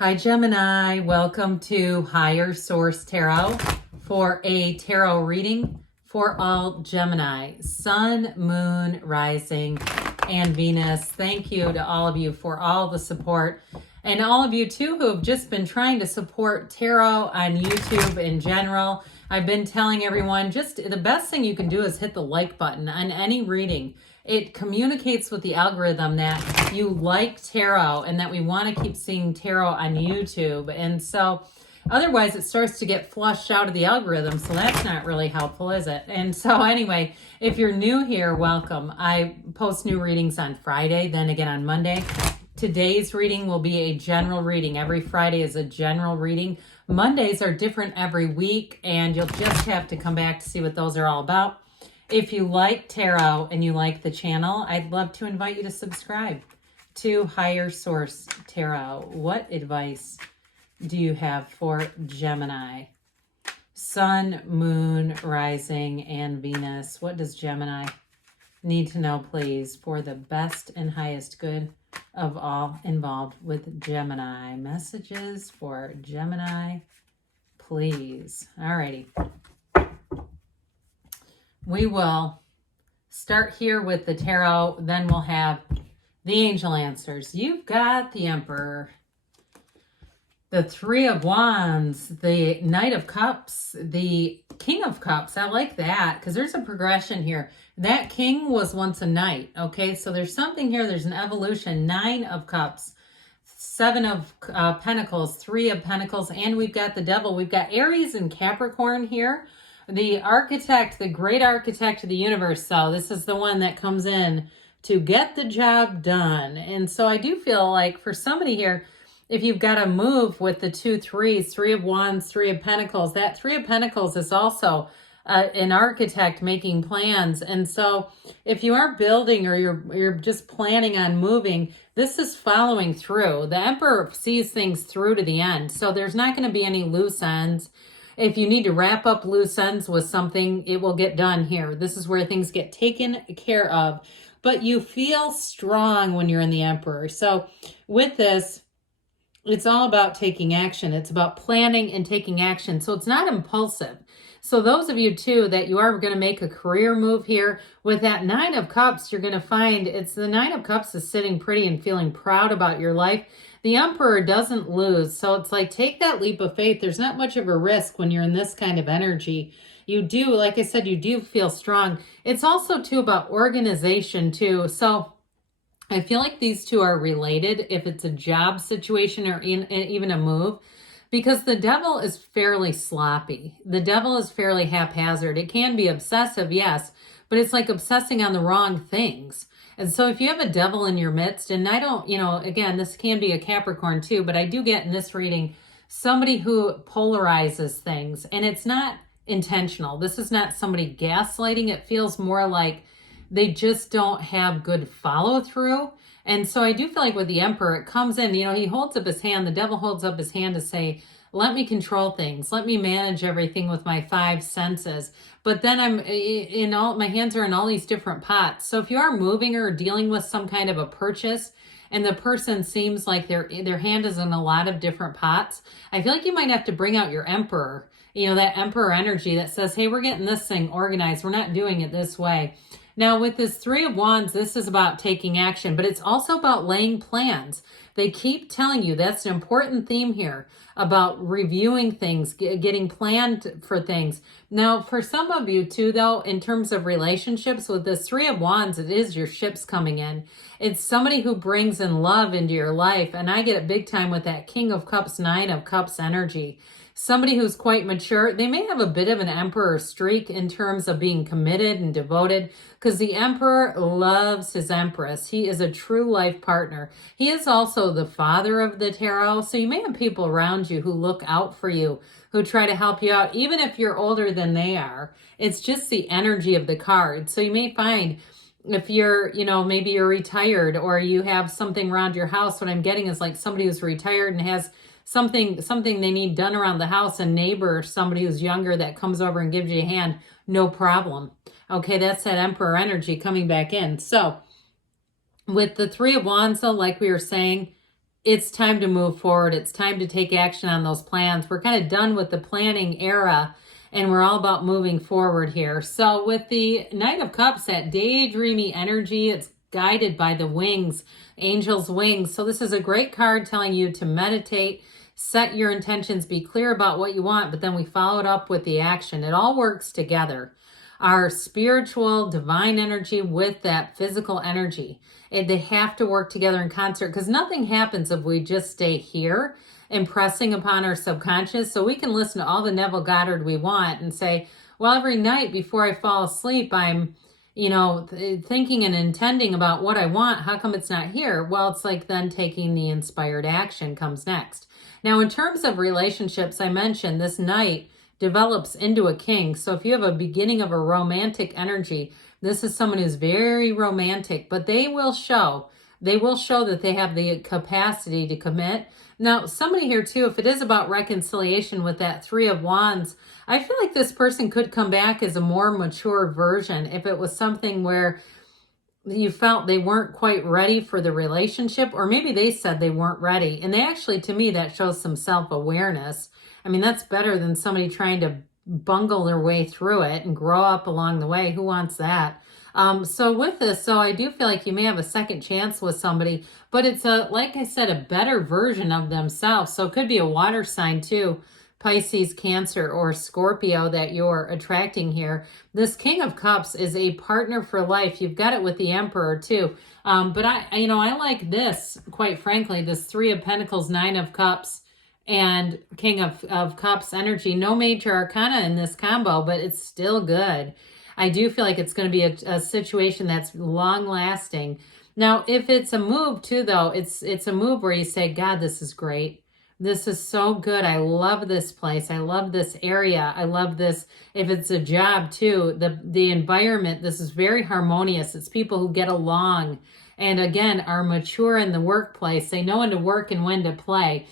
Hi Gemini, welcome to Higher Source Tarot for a tarot reading for all Gemini, Sun, Moon, Rising, and Venus. Thank you to all of you for all the support, and all of you too who have just been trying to support tarot on YouTube in general. I've been telling everyone just the best thing you can do is hit the like button on any reading. It communicates with the algorithm that you like tarot and that we want to keep seeing tarot on YouTube. And so otherwise it starts to get flushed out of the algorithm. So that's not really helpful, is it? And so anyway, if you're new here, welcome. I post new readings on Friday, then again on Monday. Today's reading will be a general reading. Every Friday is a general reading. Mondays are different every week, and you'll just have to come back to see what those are all about. If you like tarot and you like the channel, I'd love to invite you to subscribe to Higher Source Tarot. What advice do you have for Gemini? Sun, Moon, Rising, and Venus. What does Gemini need to know, please, for the best and highest good of all involved with Gemini? Messages for Gemini, please. Alrighty. We will start here with the tarot, then we'll have the angel answers. You've got the Emperor, the Three of Wands, the Knight of Cups, the King of Cups. I like that because there's a progression here. That king was once a knight, okay? So there's something here. There's an evolution. Nine of Cups, Seven of Pentacles, Three of Pentacles, and we've got the Devil. We've got Aries and Capricorn here. The architect, the great architect of the universe. So this is the one that comes in to get the job done. And so I do feel like for somebody here, if you've got to move with the 2 3s, Three of Wands, Three of Pentacles, that Three of Pentacles is also an architect making plans. And so if you are building or you're just planning on moving, this is following through. The Emperor sees things through to the end. So there's not going to be any loose ends. If you need to wrap up loose ends with something, it will get done here. This is where things get taken care of. But you feel strong when you're in the Emperor. So with this, it's all about taking action. It's about planning and taking action. So it's not impulsive. So those of you too that you are going to make a career move here with that Nine of Cups, you're going to find it's the Nine of Cups is sitting pretty and feeling proud about your life. The Emperor doesn't lose. So it's like, take that leap of faith. There's not much of a risk when you're in this kind of energy. You do, like I said, you do feel strong. It's also too about organization too. So I feel like these two are related if it's a job situation or even a move, because the Devil is fairly sloppy. The Devil is fairly haphazard. It can be obsessive, yes, but it's like obsessing on the wrong things. And so if you have a Devil in your midst, and I don't, again, this can be a Capricorn too, but I do get in this reading somebody who polarizes things, and it's not intentional. This is not somebody gaslighting. It feels more like they just don't have good follow through. And so I do feel like with the Emperor, it comes in, he holds up his hand, the Devil holds up his hand to say, let me control things. Let me manage everything with my 5 senses. But then my hands are in all these different pots. So if you are moving or dealing with some kind of a purchase and the person seems like their hand is in a lot of different pots, I feel like you might have to bring out your Emperor, that Emperor energy that says, hey, we're getting this thing organized. We're not doing it this way. Now with this Three of Wands, this is about taking action, but it's also about laying plans. They keep telling you that's an important theme here about reviewing things, getting planned for things. Now, for some of you too, though, in terms of relationships with this Three of Wands, it is your ships coming in. It's somebody who brings in love into your life. And I get it big time with that King of Cups, Nine of Cups energy. Somebody who's quite mature. They may have a bit of an Emperor streak in terms of being committed and devoted, because the Emperor loves his Empress. He is a true life partner. He is also the father of the tarot. So you may have people around you who look out for you, who try to help you out, even if you're older than they are. It's just the energy of the card. So you may find if you're, maybe you're retired or you have something around your house. What I'm getting is like somebody who's retired and has something they need done around the house, a neighbor, somebody who's younger that comes over and gives you a hand, no problem. Okay, that's that Emperor energy coming back in. So with the Three of Wands, though, like we were saying, it's time to move forward. It's time to take action on those plans. We're kind of done with the planning era, and we're all about moving forward here. So with the Knight of Cups, that daydreamy energy, it's guided by the wings, angels' wings. So this is a great card telling you to meditate, set your intentions, be clear about what you want, but then we follow it up with the action. It all works together. Our spiritual, divine energy with that physical energy. They have to work together in concert, because nothing happens if we just stay here impressing upon our subconscious. So we can listen to all the Neville Goddard we want and say, well, every night before I fall asleep, I'm thinking and intending about what I want. How come it's not here? Well, it's like then taking the inspired action comes next. Now, in terms of relationships, I mentioned this Knight develops into a king. So if you have a beginning of a romantic energy, this is someone who's very romantic, but they will show that they have the capacity to commit. Now, somebody here too, if it is about reconciliation with that Three of Wands, I feel like this person could come back as a more mature version. If it was something where you felt they weren't quite ready for the relationship, or maybe they said they weren't ready. And they actually, to me, that shows some self-awareness. I mean, that's better than somebody trying to bungle their way through it and grow up along the way. Who wants that? So with this, so I do feel like you may have a second chance with somebody, but it's like I said, a better version of themselves. So it could be a water sign too, Pisces, Cancer, or Scorpio that you're attracting here. This King of Cups is a partner for life. You've got it with the Emperor too. But I like this, quite frankly, this Three of Pentacles, Nine of Cups, and King of Cups energy. No major arcana in this combo, but it's still good. I do feel like it's going to be a situation that's long lasting. Now, if it's a move too, though, it's a move where you say, God, this is great. This is so good. I love this place. I love this area. I love this. If it's a job too, the environment, this is very harmonious. It's people who get along and again, are mature in the workplace. They know when to work and when to play.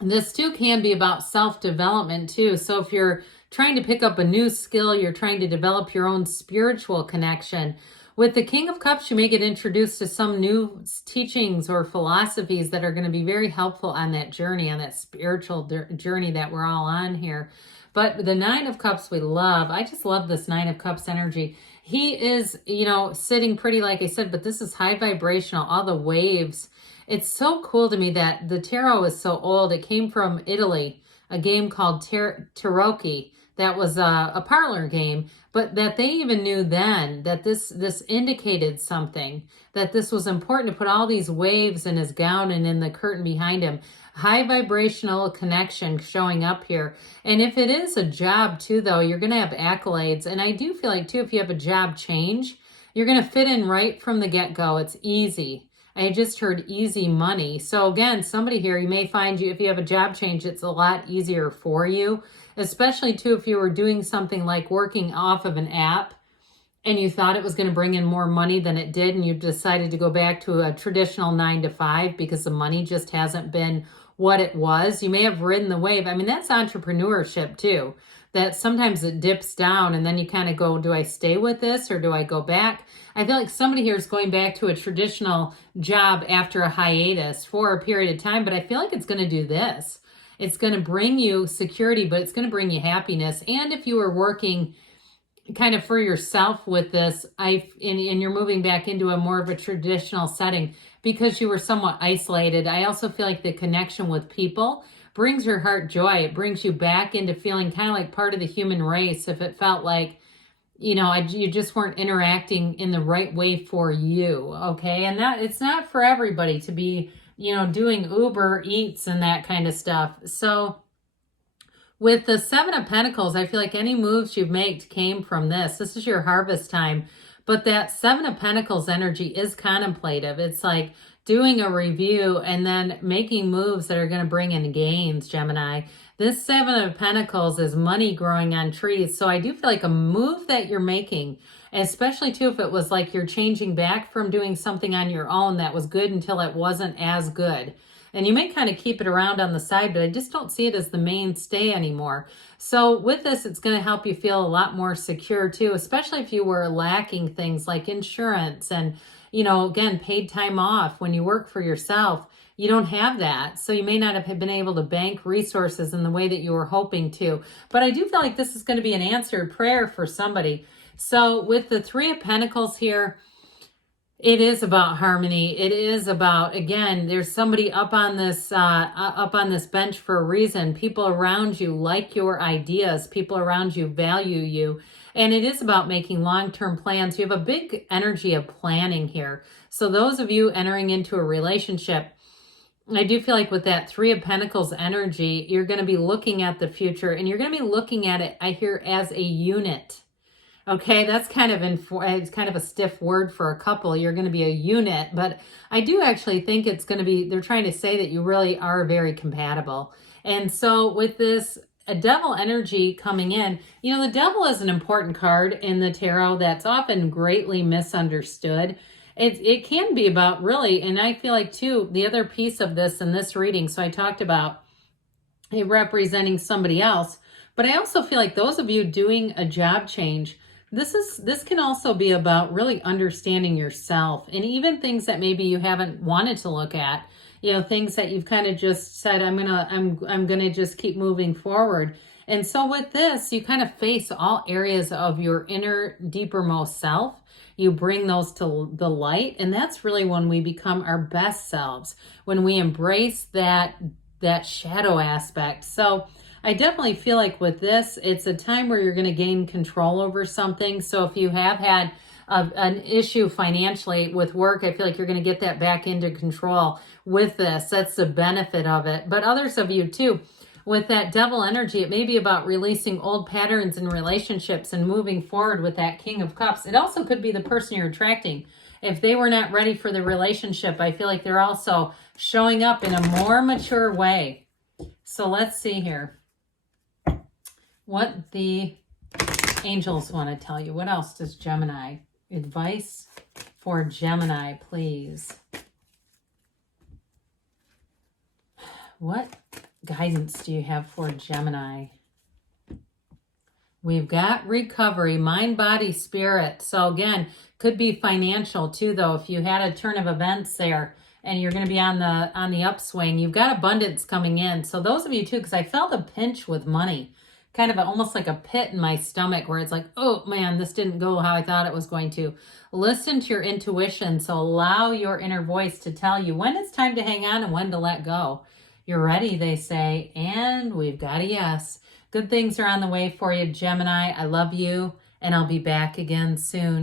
This too can be about self-development too. So if you're trying to pick up a new skill, you're trying to develop your own spiritual connection. With the King of Cups, you may get introduced to some new teachings or philosophies that are going to be very helpful on that journey, on that spiritual journey that we're all on here. But the Nine of Cups we love. I just love this Nine of Cups energy. He is, sitting pretty, like I said, but this is high vibrational, all the waves. It's so cool to me that the tarot is so old. It came from Italy, a game called Tarocchi. That was a parlor game, but that they even knew then that this indicated something, that this was important to put all these waves in his gown and in the curtain behind him. High vibrational connection showing up here. And if it is a job too, though, you're going to have accolades. And I do feel like too, if you have a job change, you're going to fit in right from the get-go. It's easy. I just heard easy money. So again, somebody here, you may find if you have a job change, it's a lot easier for you, especially too if you were doing something like working off of an app and you thought it was going to bring in more money than it did, and you decided to go back to a traditional 9 to 5 because the money just hasn't been what it was. You may have ridden the wave. I mean, that's entrepreneurship too, that sometimes it dips down and then you kind of go, do I stay with this or do I go back? I feel like somebody here is going back to a traditional job after a hiatus for a period of time, but I feel like it's going to do this. It's going to bring you security, but it's going to bring you happiness. And if you were working kind of for yourself with this, and you're moving back into a more of a traditional setting because you were somewhat isolated, I also feel like the connection with people brings your heart joy. It brings you back into feeling kind of like part of the human race. If it felt like, you just weren't interacting in the right way for you, okay? And that it's not for everybody to be, doing Uber Eats and that kind of stuff. So with the Seven of Pentacles, I feel like any moves you've made came from this. This is your harvest time. But that Seven of Pentacles energy is contemplative. It's like doing a review and then making moves that are going to bring in gains, Gemini. This Seven of Pentacles is money growing on trees. So I do feel like a move that you're making, especially too if it was like you're changing back from doing something on your own that was good until it wasn't as good. And you may kind of keep it around on the side, but I just don't see it as the mainstay anymore. So with this, it's going to help you feel a lot more secure too, especially if you were lacking things like insurance and, again, paid time off when you work for yourself. you don't have that. So you may not have been able to bank resources in the way that you were hoping to. But I do feel like this is going to be an answered prayer for somebody. So with the Three of Pentacles here, it is about harmony. It is about, again, there's somebody up on this bench for a reason. People around you like your ideas. People around you value you. And it is about making long-term plans. You have a big energy of planning here. So those of you entering into a relationship, I do feel like with that Three of Pentacles energy, you're going to be looking at the future, and you're going to be looking at it, I hear, as a unit. Okay, that's kind of it's kind of a stiff word for a couple. You're going to be a unit, but I do actually think it's going to be, they're trying to say that you really are very compatible. And so with this a devil energy coming in, you know, the devil is an important card in the tarot that's often greatly misunderstood. It can be about really, and I feel like too, the other piece of this in this reading, so I talked about it representing somebody else, but I also feel like those of you doing a job change, this can also be about really understanding yourself, and even things that maybe you haven't wanted to look at, you know, things that you've kind of just said, I'm gonna just keep moving forward. And so with this, you kind of face all areas of your inner, deepermost self. You bring those to the light, and that's really when we become our best selves, when we embrace that shadow aspect. So I definitely feel like with this, it's a time where you're going to gain control over something. So if you have had an issue financially with work, I feel like you're going to get that back into control with this. That's the benefit of it. But others of you too, with that devil energy, it may be about releasing old patterns in relationships and moving forward with that King of Cups. It also could be the person you're attracting. If they were not ready for the relationship, I feel like they're also showing up in a more mature way. So let's see here what the angels want to tell you. What else does Gemini? Advice for Gemini, please. What guidance do you have for Gemini? We've got recovery, mind, body, spirit. So again, could be financial too, though. If you had a turn of events there and you're going to be on the upswing, you've got abundance coming in. So those of you too, because I felt a pinch with money, kind of almost like a pit in my stomach where it's like, oh man, this didn't go how I thought it was going to. Listen to your intuition. So allow your inner voice to tell you when it's time to hang on and when to let go. You're ready, they say, and we've got a yes. Good things are on the way for you, Gemini. I love you, and I'll be back again soon.